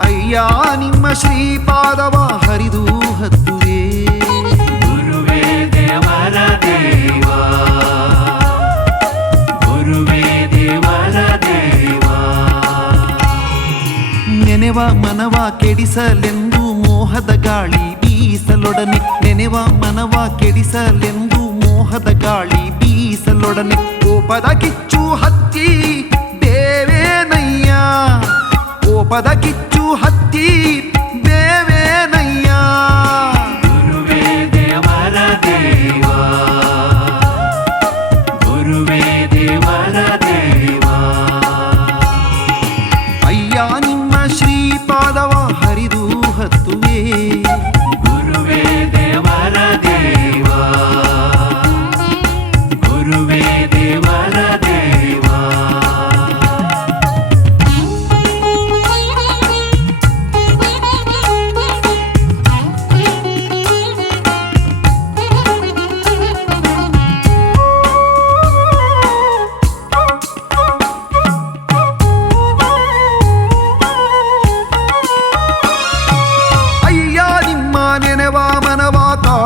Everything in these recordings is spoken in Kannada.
ಅಯ್ಯ ನಿಮ್ಮ ಶ್ರೀಪಾದವ ಹರಿದು ಹತ್ತುವೆ. ಗುರುವೇ ದೇವರ ದೇವ. ಗುರುವೇ ದೇವರ ದೇವ. ನೆನೆವ ಮನವ ಕೆಡಿಸಲೆಂದು ಮೋಹದ ಗಾಳಿ ಬೀಸಲೊಡನೆ. ನೆನೆವ ಮನವ ಕೆಡಿಸಲೆಂದು ಮೋಹದ ಗಾಳಿ ಬೀಸಲೊಡನೆ. ಕೋಪದ ಕಿಚ್ಚು ಹತ್ತಿ ಕೋಪದ ಕಿಚ್ಚು ಹತ್ತಿ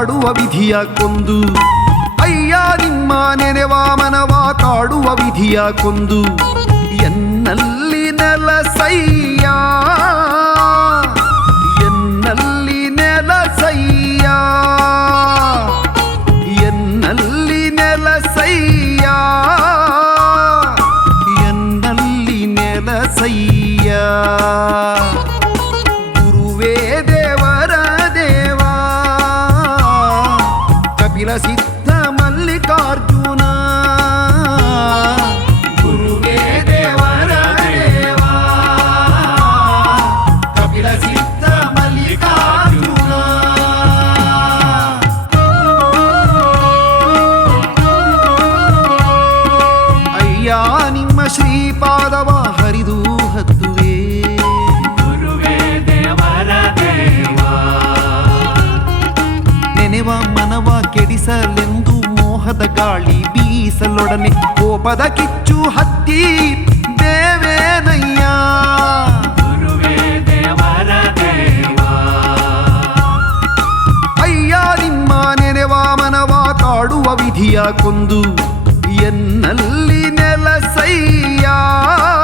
ಕಾಡುವ ವಿಧಿಯ ಕೊಂದು. ಅಯ್ಯ ನಿಮ್ಮ ನೆನೆವ ಮನವ ಕಾಡುವ ವಿಧಿಯ ಕೊಂದು. ಎನ್ನಲ್ಲಿ ನೆಲಸಯ್ಯ ಶ್ರೀಪಾದವ ಹರಿದು ಹತ್ತುವೆ. ನೆನೆವ ಮನವ ಕೆಡಿಸಲೆಂದು ಮೋಹದ ಗಾಳಿ ಬೀಸಲೊಡನೆ ಕೋಪದ ಕಿಚ್ಚು ಹತ್ತಿ ದೇವೇನಯ್ಯ ಅಯ್ಯ ನಿಮ್ಮ ನೆನೆವ ಮನವ ಕಾಡುವ ವಿಧಿಯ ಕೊಂದು ಎನ್ನಲ್ಲಿ. ನೆಲಸಯ್ಯ